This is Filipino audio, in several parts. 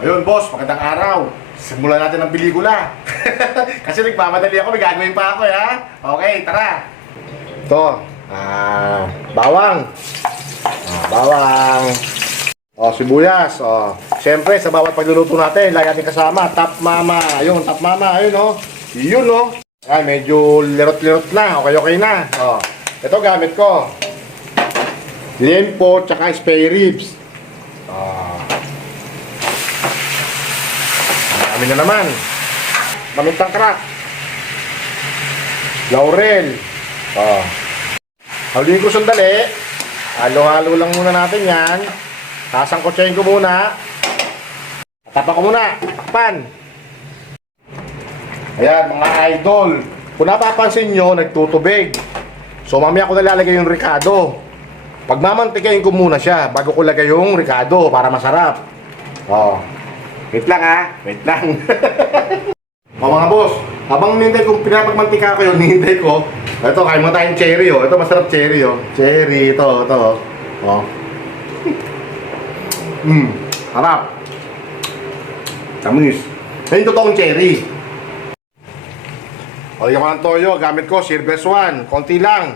Ayun, boss, magandang araw. Simulan natin ang pelikula. Kasi nagmamadali ako, may gagawin pa ako, ha? Okay, tara. Ito, bawang. Bawang. Sibuyas. Siyempre, sa bawat pagluluto natin, lagi natin kasama, top mama. Ayun, top mama. Ayun, Yun, Ay, medyo lirot-lirot na. Okay na. Ito gamit ko. Liempo, tsaka spare ribs. Dami na naman. Pamintang crack. Laurel. Haluin ko sandali. Halo-halo lang muna natin yan. Sasangkotsahin ko muna. Tapak ko muna. Takpan. Ayan, mga idol. Kung napapansin nyo, nagtutubig. So, mamaya ko nalalagay yung ricado. Pagmamantikain ko muna siya bago ko lagay yung ricado para masarap. Wait lang wait lang. Mga boss, habang hinihintay kong pinapagmantika ko yun, hinihintay ko. Ito, kain mo tayong cherry, Ito, masarap cherry, Cherry, ito. Harap. Tamis. Ito yung totoong cherry. Lagyan ko ng toyo, gamit ko, Silver Swan. Konti lang.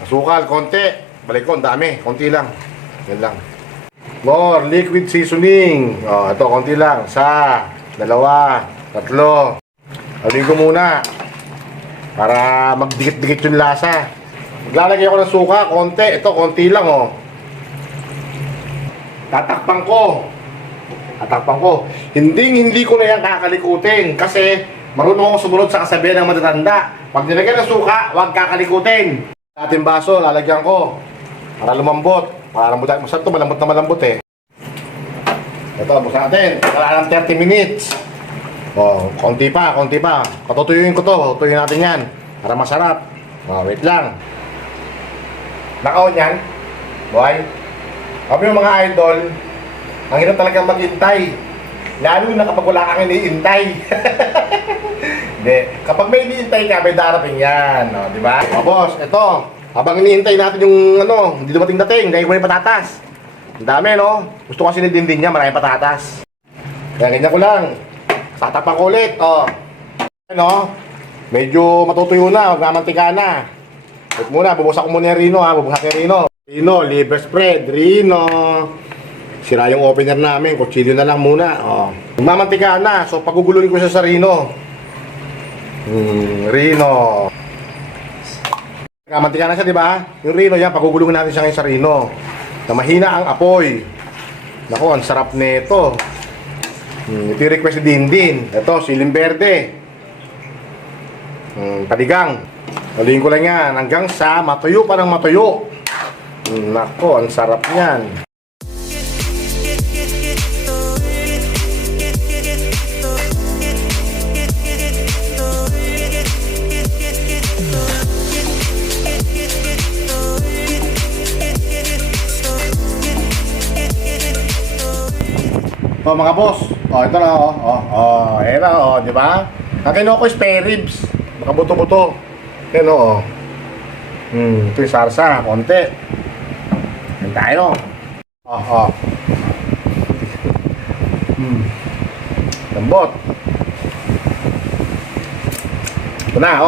Asukal, konti. Balik ko, ang dami. Konti lang. Yan lang. More liquid seasoning. Ito, konti lang. 1, 2, 3. Haluin ko muna para magdikit-dikit yung lasa. Maglalagay ako ng suka, konti. Ito, konti lang, Tatakpan ko. Hindi ko na yan kakalikutin kasi marunong ako sumunod sa kasabihan ng matatanda. Pag nilagyan ng suka, huwag kakalikutin. Ating baso, lalagyan ko para lumambot. Masarap ito, malambot na malambot Ito, buksan natin. Kailangan ng 30 minutes. Konti pa. Patutuyuin ko to. Tutuyuin natin yan para masarap. Wait lang. Naka-on yan. Boy. Kami yung mga idol, ang hirap talagang maghintay. Lalo na kapag wala kang iniintay. Hindi. Kapag may iniintay ka, may darating yan. Di ba? Boss, ito. Habang iniintay natin yung hindi dumating-dating, dahil may patatas. Ang dami, Gusto kasi nilindin niya, maraming patatas. Kaya ganyan ko lang. Tatapan ko ulit, Medyo matutuyo na, magmamantika na. Wait muna, bubusak ko muna yung Rino, Bubusak yung Rino. Rino, liver spread, Rino. Sira yung opener namin, kutsilyo na lang muna, Magmamantika na, so paguguluhin ko siya sa Rino. Rino. Mantika na siya, di ba? Yung Rino yan, pagugulungin natin siya ngayon sa Rino. Na mahina ang apoy. Naku, ang sarap nito. Ito yung request ni Dindin. Ito, siling berde. Panigang. Haluin ko lang yan hanggang sa matuyo pa ng matuyo. Naku, ang sarap niyan. Mga boss, ito na, ayan na, di ba? Nakino ko spare ribs, makabuto-buto. Yan, ito yung sarsa, konti. Yan tayo. Lambot. Ito na,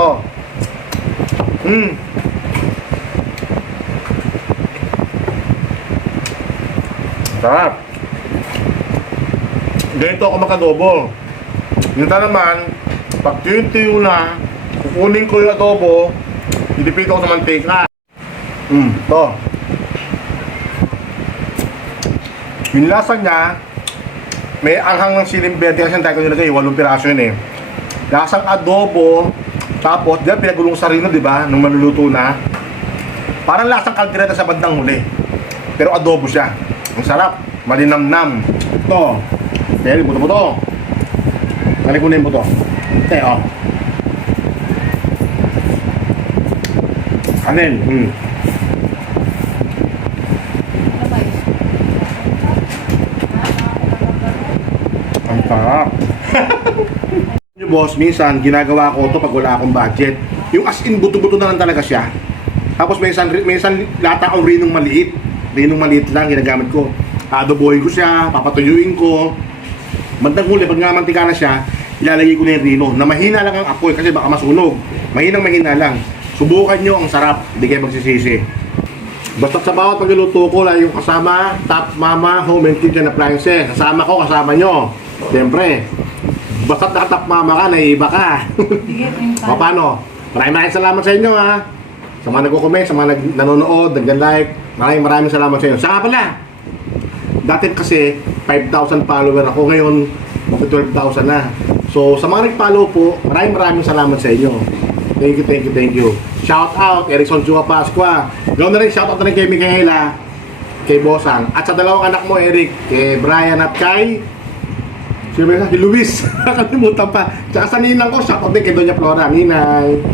sarap. Ganito ako makadobo. Minta naman, pag tuyo na, kukunin ko yung adobo, ilipit ko sa mantika. Ito. Yung lasa niya, may anghang ng siling berde kasi tayo ko nilagay, 8 piraso yun Lasang adobo, tapos diyan pinagulong sa Rino, di ba? Nung maluluto na. Parang lasang kaldereta sa bandang huli. Pero adobo siya. Ang sarap, malinamnam. Ito. Dahil buto-buto. Kali ko na yung buto. Kanin. Ang sarap. Yung boss, minsan ginagawa ko ito pag wala akong budget. Yung as in buto-buto na lang talaga siya. Tapos minsan lata akong rinong maliit lang ginagamit ko. Adobohin ko siya, papatuyuin ko. Bandang huli, pag namantika na siya, ilalagay ko na yung rino na mahina lang ang apoy kasi baka masunog. Mahina lang. Subukan nyo, ang sarap. Hindi kayo magsisisi. Basta sa bawat pagluluto ko, lagi yung kasama Top Mama Home and Kitchen Appliances. Kasama ko, kasama nyo. Siyempre, basta't naka-Top Mama ka, naiiba ka. O paano? Maraming salamat sa inyo ha. Sa mga nagko-comment, sa mga nanonood, nag-like. Maraming salamat sa inyo. Saka pala, dati kasi 5,000 follower ako, ngayon 12,000 na. So sa mga nag-follow po, maraming salamat sa inyo. Thank you. Shout out Erickson Chua Pasqua. Gawin na rin shout out na rin kay Micaela, kay Bosang, at sa dalawang anak mo Eric, kay Brian at kay sino ba yun? Kay Luis. Nakalimutan pa. Tsaka sa ninang ko, shout out din kay Doña Flora. Ninay.